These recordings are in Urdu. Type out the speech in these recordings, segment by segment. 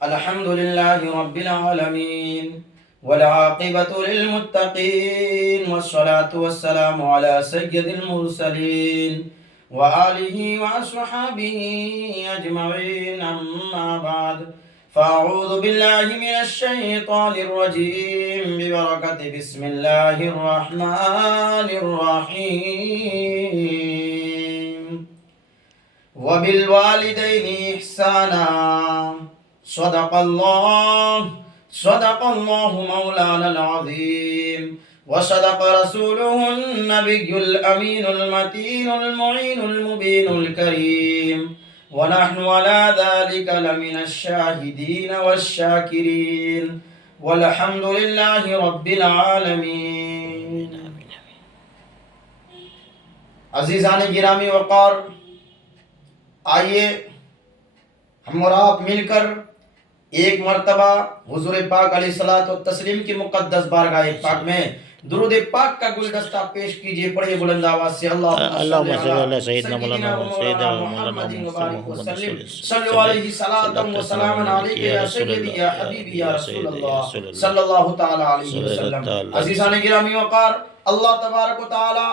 الحمد لله رب العالمين والعاقبة للمتقين والصلاة والسلام على سيد المرسلين وآله وأصحابه أجمعين أما بعد فأعوذ بالله من الشيطان الرجيم ببركة بسم الله الرحمن الرحيم وبالوالدين إحسانا صدق الله مولانا العظيم وصدق رسوله النبي الأمين المتين المعين المبين الكريم ونحن على ذلك لمن الشاهدين والشاكرين والحمد لله رب العالمين. عزیزان گرامی وقار، آئیے ہم اور آپ مل کر ایک مرتبہ حضور پاک علیہ الصلوۃ والتسلیم کی مقدس بارگاہ پاک میں درود پاک کا گلدستہ پیش کیجئے. پڑھیے بلند آواز سے اللہم صل علی سیدنا مولانا محمد صلی علیہ وسلم و سلام علیک یا سیدی یا حبیبی یا رسول اللہ صلی اللہ تعالی علیہ وسلم. عزیزان گرامی وقار، اللہ تبارک و تعالی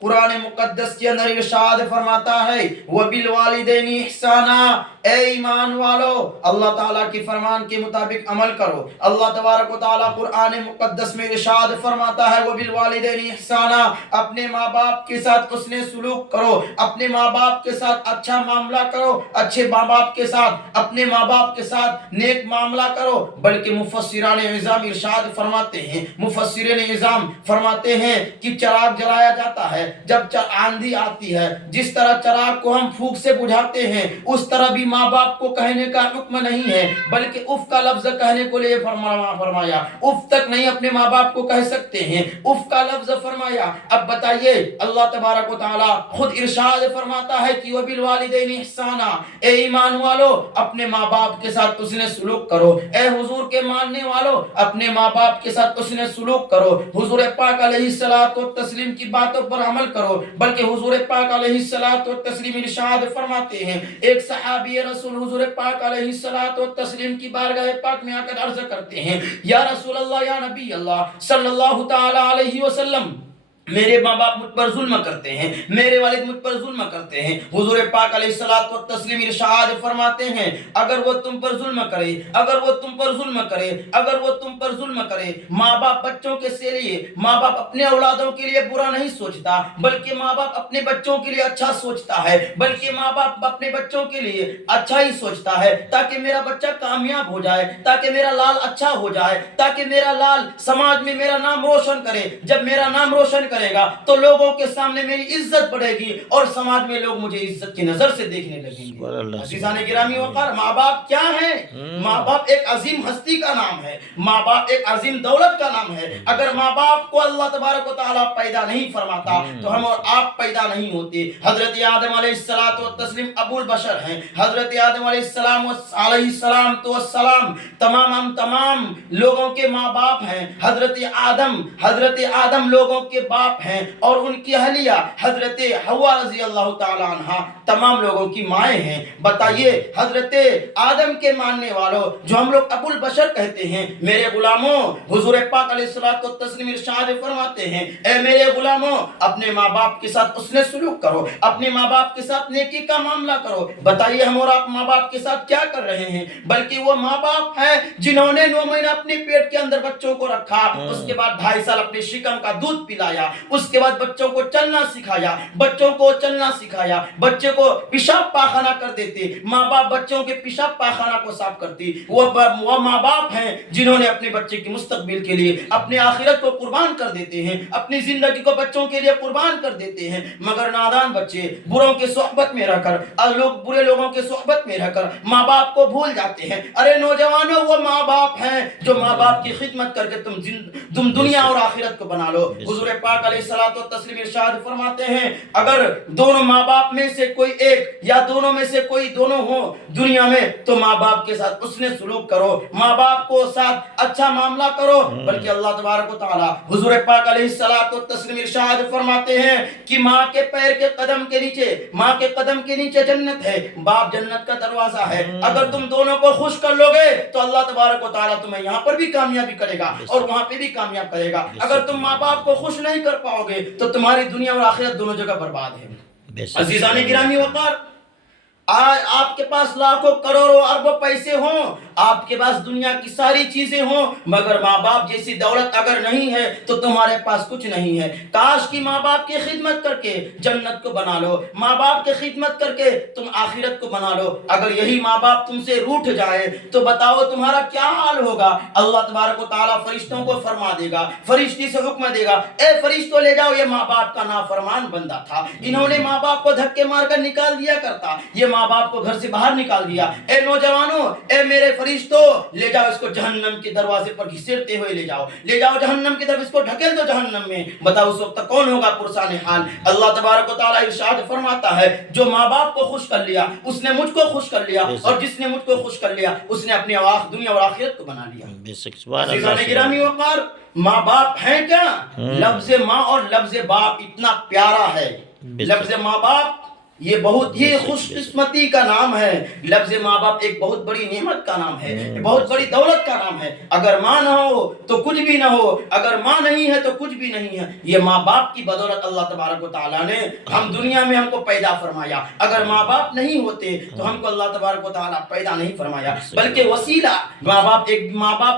قرآن مقدس کے اندر ارشاد فرماتا ہے وَبِالْوَالِدَيْنِ اِحْسَانًا، اے ایمان والو اللہ تعالیٰ کی فرمان کے مطابق عمل کرو. اللہ تبارک و تعالیٰ قرآن مقدس میں ارشاد فرماتا ہے وَبِالْوَالِدَيْنِ اِحْسَانًا، اپنے ماں باپ کے ساتھ حسن سلوک کرو، اپنے ماں باپ کے ساتھ اچھا معاملہ کرو، اچھے ماں باپ کے ساتھ اپنے ماں باپ کے ساتھ نیک معاملہ کرو. بلکہ مفسران عظام ارشاد فرماتے ہیں، مفسرین عظام فرماتے ہیں کہ چراغ جلایا جاتا ہے جب آندھی آتی ہے، جس طرح چراغ کو ہم پھونک سے بجھاتے ہیں اس طرح بھی ماں باپ کو کہنے کا حکم نہیں ہے، بلکہ اف کا لفظ کہنے کو لیے فرمایا. اف تک نہیں اپنے ماں باپ کو کہہ سکتے ہیں، اف کا لفظ فرمایا. اب بتائیے اللہ تبارک و تعالی خود ارشاد فرماتا ہے کہ وبالوالدین احسانا، اے ایمان والو اپنے ماں باپ کے ساتھ حسن سلوک کرو. اے حضور کے ماننے والو اپنے ماں باپ کے ساتھ حسن سلوک کرو. حضور پاک علیہ الصلوۃ والتسلیم کی باتوں پر عمل کرو. بلکہ حضور پاک علیہ الصلوۃ والتسلیم ارشاد فرماتے ہیں، ایک صحابی رسول حضور پاک علیہ الصلوۃ والتسلیم کی بارگاہ پاک میں آ کر عرض کرتے ہیں یا رسول اللہ، یا نبی اللہ صلی اللہ تعالی علیہ وسلم، میرے ماں باپ مجھ پر ظلم کرتے ہیں، میرے والد مجھ پر ظلم کرتے ہیں. حضور پاک علیہ الصلوۃ والتسلیم ارشاد فرماتے ہیں اگر وہ تم پر ظلم کرے، اگر وہ تم پر ظلم کرے، اگر وہ تم پر ظلم کرے، ماں باپ بچوں کے لیے، ماں باپ اپنے اولادوں کے لیے برا نہیں سوچتا، بلکہ ماں باپ اپنے بچوں کے لیے اچھا سوچتا ہے، بلکہ ماں باپ اپنے بچوں کے لیے اچھا ہی سوچتا ہے تاکہ میرا بچہ کامیاب ہو جائے، تاکہ میرا لال اچھا ہو جائے، تاکہ میرا لال سماج میں میرا نام روشن کرے. جب میرا نام روشن کرے گا تو لوگوں کے سامنے میری عزت بڑھے گی اور سماج میں لوگ مجھے عزت کی نظر سے دیکھنے لگیں گے. عزیزان گرامی وقار، ماں باپ کیا ہیں؟ ماں باپ ایک عظیم ہستی کا نام ہے، ماں باپ ایک عظیم دولت کا نام ہے. اگر ماں باپ کو اللہ تبارک و تعالیٰ پیدا نہیں فرماتا تو ہم اور آپ پیدا نہیں ہوتے. حضرت آدم علیہ السلام ابو البشر ہیں. حضرت آدم علیہ السلام تمام لوگوں کے ماں باپ ہیں. حضرت آدم لوگوں کے باپ ہیں اور ان کی اہلیہ حضرت حوا رضی اللہ تعالی عنہ تمام لوگوں کی مائیں ہیں. بتائیے حضرت آدم کے ماننے والوں جو ہم لوگ ابو البشر کہتے ہیں، میرے غلاموں حضور پاک علیہ الصلوۃ والتسلیم ارشاد فرماتے ہیں اے میرے غلاموں اپنے ماں باپ کے ساتھ حسن سلوک کرو، اپنے ماں باپ کے ساتھ نیکی کا معاملہ کرو. بتائیے ہم اور آپ ماں باپ کے ساتھ کیا کر رہے ہیں؟ بلکہ وہ ماں باپ ہیں جنہوں نے 9 مہینہ اپنے پیٹ کے اندر بچوں کو رکھا، اس کے بعد 2.5 سال اپنے شکم کا دودھ پلایا، اس کے بعد بچوں کو چلنا سکھایا، بچے کو پیشاب پاخانہ کر دیتے، ماں باپ بچوں کے پیشاب پاخانہ کو صاف کرتی. وہ ماں باپ ہیں جنہوں نے اپنے بچے کے مستقبل کے لیے اپنے آخرت کو قربان کر دیتے ہیں، اپنی زندگی کو بچوں کے لیے قربان کر دیتے ہیں. مگر نادان بچے بروں کے صحبت میں رہ کر برے لوگوں کے صحبت میں رہ کر ماں باپ کو بھول جاتے ہیں. ارے نوجوانوں، وہ ماں باپ ہیں جو ماں باپ کی خدمت کر کے تم دنیا اور آخرت کو بنا لو. حضور پاک علیہ الصلوۃ والتسلیم ارشاد فرماتے ہیں اگر دونوں ماں باپ میں سے کوئی ایک یا دونوں میں سے کوئی دونوں ہو دنیا میں تو ماں باپ کے ساتھ اس نے سلوک کرو، ماں باپ کو ساتھ اچھا معاملہ کرو۔ بلکہ اللہ تبارک و تعالی حضور پاک علیہ الصلوۃ والتسلیم ارشاد فرماتے ہیں کہ ماں کے پیر کے قدم کے نیچے، ماں کے قدم کے نیچے جنت ہے، باپ جنت کا دروازہ ہے۔ اگر تم دونوں کو خوش کر لو گے تو اللہ تبارک و تعالی تمہیں یہاں پر بھی کامیابی کرے گا اور وہاں پہ بھی کامیاب کرے گا۔ اگر تم ماں باپ کو خوش نہیں کر پاؤ گے تو تمہاری دنیا اور آخرت دونوں جگہ برباد ہے۔ عزیزان گرامی وقار، آج آپ کے پاس لاکھوں کروڑوں اربوں پیسے ہوں، آپ کے پاس دنیا کی ساری چیزیں ہوں، مگر ماں باپ جیسی دولت اگر نہیں ہے تو تمہارے پاس کچھ نہیں ہے۔ کاش کی ماں باپ کی خدمت کر کے جنت کو بنا لو، ماں باپ کی خدمت کر کے تم آخرت کو بنا لو۔ اگر یہی ماں باپ تم سے روٹھ جائے تو بتاؤ تمہارا کیا حال ہوگا۔ اللہ تبارک و تعالیٰ فرشتوں کو فرما دے گا، فرشتے سے حکم دے گا، اے فرشتوں لے جاؤ، یہ ماں باپ کا نافرمان بندہ تھا، انہوں نے ماں باپ کو دھکے مار کر نکال دیا کرتا، یہ ماں باپ کو گھر سے باہر نکال دیا۔ اے نوجوانوں، اے میرے فرشتوں، لے جاؤ اس کو جہنم کے دروازے پر گھسیٹتے ہوئے لے جاؤ، لے جاؤ جہنم کی طرف، اس کو ڈھکیل دو جہنم میں۔ بتاؤ اس وقت کون ہوگا پرسان حال۔ اللہ تبارک و تعالیٰ ارشاد فرماتا ہے جو ماں باپ کو خوش کر لیا اس نے مجھ کو خوش کر لیا، اور جس نے مجھ کو خوش کر لیا اس نے اپنی دنیا اور آخرت کو بنا لیا۔ عزیزان گرامی وقار، ماں باپ ہیں کیا؟ لفظ ماں اور لفظ باپ اتنا پیارا ہے۔ لفظ ماں باپ یہ بہت ہی خوش قسمتی کا نام ہے۔ لفظ ماں باپ ایک بہت بڑی نعمت کا نام ہے، بہت بڑی دولت کا نام ہے۔ اگر ماں نہ ہو تو کچھ بھی نہ ہو، اگر ماں نہیں ہے تو کچھ بھی نہیں ہے۔ یہ ماں باپ کی بدولت اللہ تبارک و تعالیٰ نے ہم دنیا میں ہم کو پیدا فرمایا۔ اگر ماں باپ نہیں ہوتے تو ہم کو اللہ تبارک و تعالیٰ پیدا نہیں فرمایا، بلکہ وسیلہ ماں باپ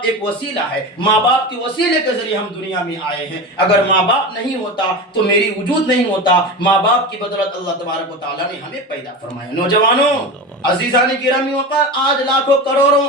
ایک وسیلہ ہے۔ ماں باپ کے وسیلے کے ذریعے ہم دنیا میں آئے ہیں۔ اگر ماں باپ نہیں ہوتا تو میری وجود نہیں ہوتا۔ ماں باپ کی بدولت اللہ تبارک و تعالیٰ نے ہمیں پیدا فرمایا۔ نوجوانوں، عزیزان گرامی وقار، آج لاکھوں کروڑوں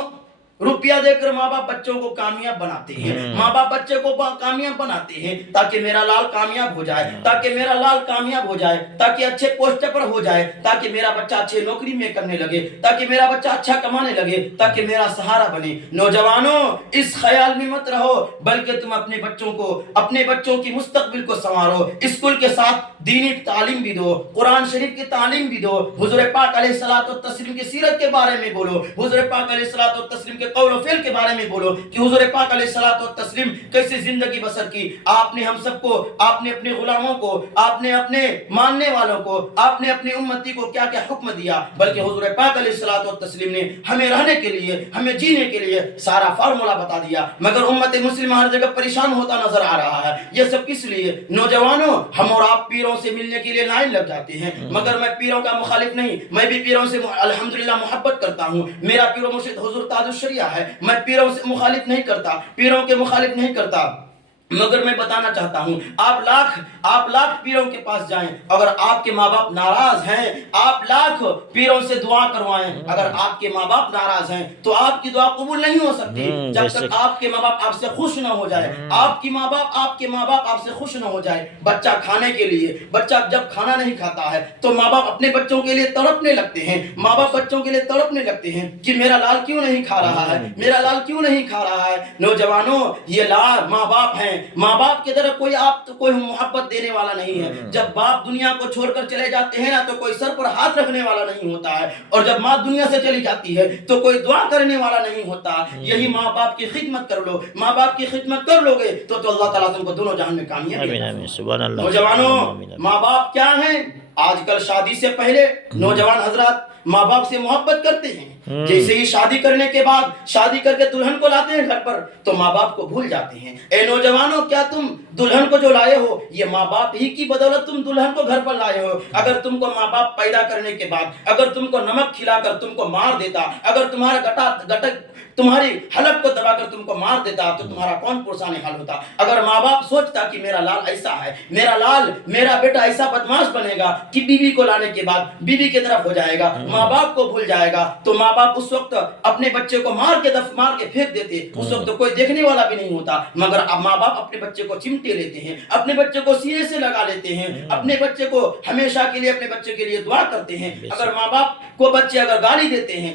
روپیہ دے کر ماں باپ بچوں کو کامیاب بناتے ہیں، ماں باپ بچے کو کامیاب بناتے ہیں تاکہ میرا لال کامیاب ہو جائے، تاکہ میرا لال کامیاب ہو جائے، تاکہ اچھے پوسٹ پر ہو جائے، تاکہ میرا بچہ اچھے نوکری میں کرنے لگے، تاکہ میرا بچہ اچھا کمانے لگے، تاکہ میرا سہارا بنے۔ نوجوانوں، اس خیال میں مت رہو، بلکہ تم اپنے بچوں کی مستقبل کو سنوارو، اسکول کے ساتھ دینی تعلیم بھی دو، قرآن شریف کی تعلیم بھی دو، حضور پاک علیہ الصلوۃ والتسلیم کی سیرت کے بارے میں بولو، حضور پاک علیہ الصلوۃ والتسلیم کے قول و فعل کے بارے میں بولو کہ حضور پاک علیہ الصلوۃ والتسلیم کیسے زندگی بسر کی۔ آپ نے ہم سب کو، آپ نے اپنے غلاموں کو، آپ نے اپنے ماننے والوں کو، آپ نے اپنی امتی کو کیا کیا حکم دیا، بلکہ حضور پاک علیہ الصلوۃ والتسلیم نے ہمیں رہنے کے لیے، ہمیں جینے کے لیے سارا فارمولا بتا دیا، مگر امت مسلمہ ہر جگہ پریشان ہوتا نظر آ رہا ہے۔ یہ سب کس لیے؟ نوجوانوں، ہم اور آپ پیروں سے ملنے کے لیے لائن لگ جاتے ہیں، مگر میں پیروں کا مخالف نہیں، میں بھی پیروں سے الحمدللہ محبت کرتا ہوں۔ میرا پیر و مرشد حضور تاج الشریعہ ہے، میں پیروں سے مخالف نہیں کرتا، پیروں کے مخالف نہیں کرتا، مگر میں بتانا چاہتا ہوں آپ لاکھ پیروں کے پاس جائیں، اگر آپ کے ماں باپ ناراض ہیں، آپ لاکھ پیروں سے دعا کروائیں، اگر آپ کے ماں باپ ناراض ہیں تو آپ کی دعا قبول نہیں ہو سکتی جب تک آپ کے ماں باپ آپ سے خوش نہ ہو جائے، آپ کے ماں باپ آپ سے خوش نہ ہو جائے۔ بچہ کھانے کے لیے، بچہ جب کھانا نہیں کھاتا ہے تو ماں باپ اپنے بچوں کے لیے تڑپنے لگتے ہیں، ماں باپ بچوں کے لیے تڑپنے لگتے ہیں کہ میرا لال کیوں نہیں کھا رہا ہے، میرا لال کیوں نہیں کھا رہا ہے۔ نوجوانوں، یہ لال ماں باپ ہیں، ماں باپ کی طرف کوئی محبت دینے والا نہیں ہے۔ جب باپ دنیا کو چھوڑ کر چلے جاتے ہیں نا تو کوئی سر پر ہاتھ رکھنے والا نہیں ہوتا ہے، اور جب ماں دنیا سے چلی جاتی ہے تو کوئی دعا کرنے والا نہیں ہوتا۔ یہی ماں باپ کی خدمت کر لو، ماں باپ کی خدمت کر لو گے تو اللہ تعالیٰ تم کو دونوں جہان میں کامیابی عطا فرمائے۔ نوجوانوں، ماں باپ کیا ہیں؟ آج کل شادی سے پہلے نوجوان حضرات ماں باپ سے محبت کرتے ہیں، جیسے ہی شادی کرنے کے بعد، شادی کر کے دلہن کو لاتے ہیں گھر پر تو ماں باپ کو بھول جاتے ہیں۔ اے نوجوانوں، کیا تم دلہن کو جو لائے ہو یہ ماں باپ ہی کی بدولت تم دلہن کو گھر پر لائے ہو؟ اگر تم کو ماں باپ پیدا کرنے کے بعد اگر تم کو نمک کھلا کر تم کو مار دیتا، اگر تمہاری حلق کو دبا کر تم کو مار دیتا تو تمہارا کون پرسان حال ہوتا؟ اگر ماں باپ سوچتا کہ میرا لال ایسا ہے، میرا بیٹا ایسا بدماش بنے گا کہ بیوی کو لانے کے بعد بیوی کی طرف ہو جائے گا، ماں باپ کو بھول جائے گا، تو ماں باپ اس وقت اپنے بچے کو مار کے پھینک دیتے، اس وقت کوئی دیکھنے والا بھی نہیں ہوتا۔ مگر اب ماں باپ اپنے بچے کو چمٹے لیتے ہیں، اپنے بچے کو سینے سے لگا لیتے ہیں، اپنے بچے کو ہمیشہ کے لیے اپنے بچے کے لیے دعا کرتے ہیں۔ اگر ماں باپ کو بچے اگر گالی دیتے ہیں،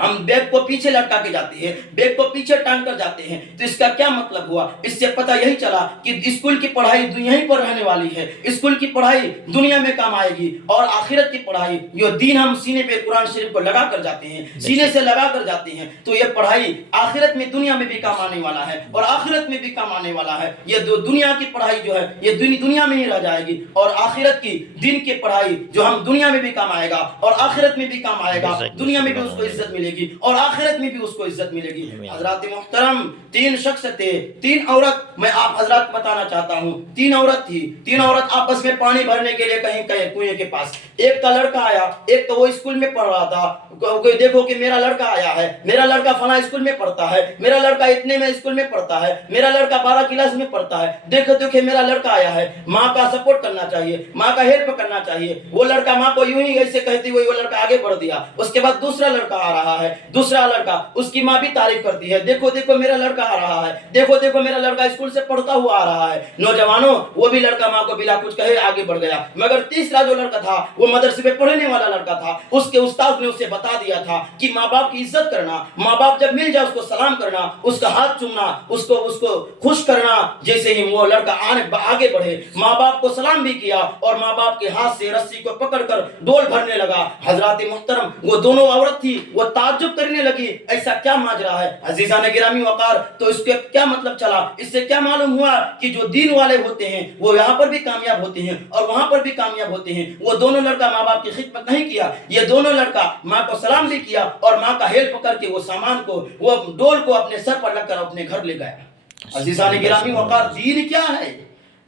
ہم بیگ کو پیچھے لٹکا کے جاتے ہیں, بیگ کو پیچھے ٹانگ کر جاتے ہیں. تو اس کا کیا مطلب ہوا؟ اس سے پتہ یہی چلا کہ اسکول کی پڑھائی یہیں پر رہنے والی ہے, اسکول کی پڑھائی دنیا میں کام آئے گی, اور آخرت کی پڑھائی جو دین ہم سینے پہ قرآن شریف کو لگا کر جاتے ہیں, سینے سے لگا کر جاتے ہیں, تو یہ پڑھائی آخرت میں دنیا میں بھی کام آنے والا ہے اور آخرت میں بھی کام آنے والا ہے. یہ دنیا کی پڑھائی جو ہے یہ دنیا میں ہی رہ جائے گی, اور آخرت کی دین کی پڑھائی جو ہم دنیا میں بھی کام آئے گا اور آخرت میں بھی کام آئے گا, دنیا میں بھی اس کو عزت ملے گی اور آخرت میں بھی اس کو عزت ملے گی. حضرات محترم, 3 شخص تھے, 3 عورت, میں آپ حضرات کو بتانا چاہتا ہوں, 3 عورت تھی, 3 عورت آپس میں پانی بھرنے کے لیے کہیں گئے کنویں کے پاس. ایک کا لڑکا آیا, ایک تو وہ اسکول میں پڑھ رہا تھا, دیکھو کہ میرا لڑکا آیا ہے, میرا لڑکا فلاں اسکول میں پڑھتا ہے, میرا لڑکا اتنے میں اسکول میں پڑھتا ہے, میرا لڑکا 12 کلاس میں پڑھتا ہے, دیکھو میرا لڑکا آیا ہے. ماں کا سپورٹ کرنا چاہیے, ماں کا ہیلپ کرنا چاہیے. وہ لڑکا ماں کو یوں ہی ایسے کہتی ہوئی وہ لڑکا آگے بڑھ دیا. اس کے بعد دوسرا لڑکا آ رہا ہے, دوسرا لڑکا, اس کی ماں بھی تعریف کرتی ہے, دیکھو میرا لڑکا آ رہا ہے, دیکھو میرا لڑکا اسکول سے پڑھتا ہوا آ رہا ہے. نوجوانوں, وہ بھی لڑکا ماں کو بلا کچھ کہے آگے بڑھ گیا. مگر تیسرا جو لڑکا تھا وہ مدرسے میں پڑھنے والا لڑکا تھا, اس کے استاد نے اسے بتا دیا تھا کہ ماں باپ کی عزت کرنا, ماں باپ جب مل جائے اس کو سلام کرنا, اس کا ہاتھ چومنا, اس کو خوش کرنا. جیسے ہی وہ لڑکا آگے بڑھے, ماں باپ کو سلام بھی کیا اور ماں باپ کے ہاتھ سے رسی کو پکڑ کر ڈول بھرنے لگا. حضرات محترم, وہ دونوں عورت تھی, وہ تعجب کرنے لگی ایسا کیا ماجرا ہے. عزیزان گرامی وقار, تو اس کے کیا مطلب چلا, اس سے کیا معلوم ہوا کہ جو دین والے ہوتے ہیں وہ یہاں پر بھی کامیاب ہوتے ہیں اور وہاں پر بھی کامیاب ہوتے ہیں. وہ دونوں لڑکا ماں باپ کی خدمت نہیں کیا, یہ دونوں لڑکا ماں کو سلام بھی کیا اور ماں کا ہیلپ کر کے وہ سامان کو, وہ ڈول کو اپنے سر پر رکھ کر اپنے گھر لے گیا. عزیزان گرامی وقار, دین کیا ہے؟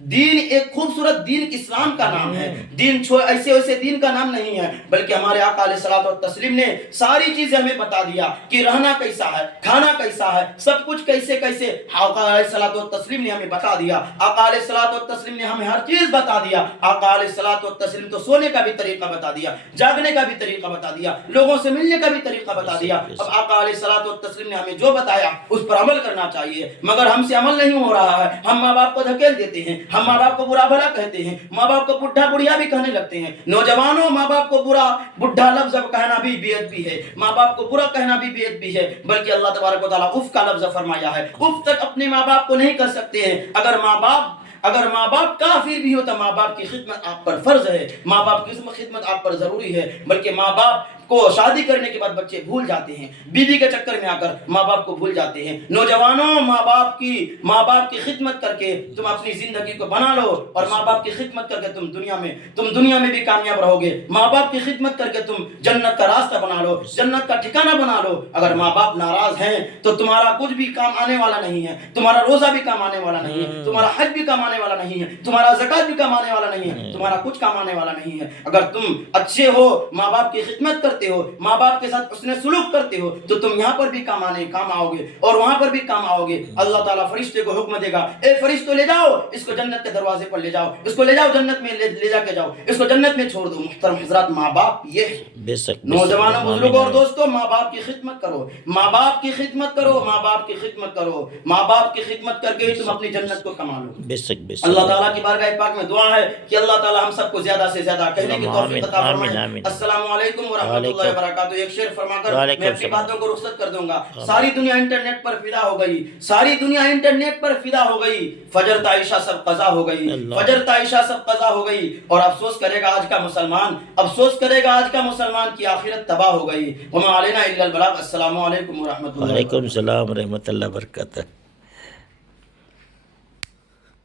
دین ایک خوبصورت دین اسلام کا نام ہے. دین ایسے دین کا نام نہیں ہے, بلکہ ہمارے آقا علیہ الصلوۃ والتسلیم نے ساری چیزیں ہمیں بتا دیا کہ رہنا کیسا ہے, کھانا کیسا ہے, سب کچھ کیسے آقا علیہ الصلوۃ والتسلیم نے ہمیں بتا دیا. آقا علیہ الصلوۃ والتسلیم نے ہمیں ہر چیز بتا دیا. آقا علیہ الصلوۃ والتسلیم تو سونے کا بھی طریقہ بتا دیا, جاگنے کا بھی طریقہ بتا دیا, لوگوں سے ملنے کا بھی طریقہ بتا دیا. اب آقا علیہ الصلوۃ والتسلیم نے ہمیں جو بتایا اس پر عمل کرنا چاہیے, مگر ہم سے عمل نہیں ہو رہا ہے. ہم ماں باپ کو دھکیل دیتے ہیں, ہم ماں باپ کو برا بھلا کہتے ہیں, ماں باپ کو بڈھا بڑھیا بھی کہنے لگتے ہیں. نوجوانوں, ماں باپ کو برا بڈھا لفظ کہنا بھی بے ادبی ہے, ماں باپ کو برا کہنا بھی بے ادبی ہے, بلکہ اللہ تبارک و تعالیٰ اف کا لفظ فرمایا ہے. اف تک اپنے ماں باپ کو نہیں کہہ سکتے ہیں. اگر ماں باپ کافر بھی ہو تو ماں باپ کی خدمت آپ پر فرض ہے, ماں باپ کی خدمت آپ پر ضروری ہے. بلکہ ماں باپ کو شادی کرنے کے بعد بچے بھول جاتے ہیں, بیوی کے چکر میں آ کر ماں باپ کو بھول جاتے ہیں. نوجوانوں, ماں باپ کی خدمت کر کے تم اپنی زندگی کو بنا لو, اور ماں باپ کی خدمت کر کے تم دنیا میں بھی کامیاب رہو گے. ماں باپ کی خدمت کر کے تم جنت کا راستہ بنا لو, جنت کا ٹھکانہ بنا لو. اگر ماں باپ ناراض ہیں تو تمہارا کچھ بھی کام آنے والا نہیں ہے, تمہارا روزہ بھی کام آنے والا نہیں ہے, تمہارا حج بھی کام آنے والا نہیں ہے, تمہارا زکات بھی کام آنے والا نہیں ہے, تمہارا کچھ کام آنے والا نہیں ہے. اگر تم اچھے ہو, ماں باپ کی خدمت کرتے ہو, ماں باپ کے ساتھ حسن سلوک کرتے ہو, تو تم یہاں پر بھی کام آؤ گے اور وہاں پر بھی کام آؤ گے. اللہ تعالیٰ فرشتے کو حکم دے گا, اے فرشتوں لے جاؤ اس کو جنت کے دروازے پر لے جاؤ, اس کو لے جاؤ جنت میں لے جا کے جاؤ, اس کو جنت میں چھوڑ دو. محترم حضرات, ماں باپ یہ ہے. نوجوانوں, بزرگوں اور دوستوں, ماں باپ کی خدمت کرو, ماں باپ کی خدمت کرو, ماں باپ کی خدمت کرو. ماں باپ کی خدمت کر کے ہی تم اپنی جنت کو کما لو. اللہ تعالیٰ کی بارگاہ پاک میں دعا ہے کہ اللہ تعالیٰ ہم سب کو زیادہ سے زیادہ کہنے کی توفیق عطا فرمائے. السلام علیکم ورحمۃ اللہ وبرکاتہ. ایک شعر فرما کر میں اپنی باتوں کو رخصت کر دوں گا. ساری دنیا انٹرنیٹ پر فدا ہو گئی, ساری دنیا انٹرنیٹ پر فدا ہو گئی, فجر عائشہ سب قضا ہو گئی, فجر عائشہ سب قضا ہو گئی. اور افسوس کرے گا آج کا مسلمان, افسوس کرے گا آج کا مسلمان کی آخرت تباہ ہو گئی. وما علینا الا البلاغ. السلام علیکم ورحمۃ اللہ. وعلیکم السلام ورحمۃ اللہ وبرکاتہ.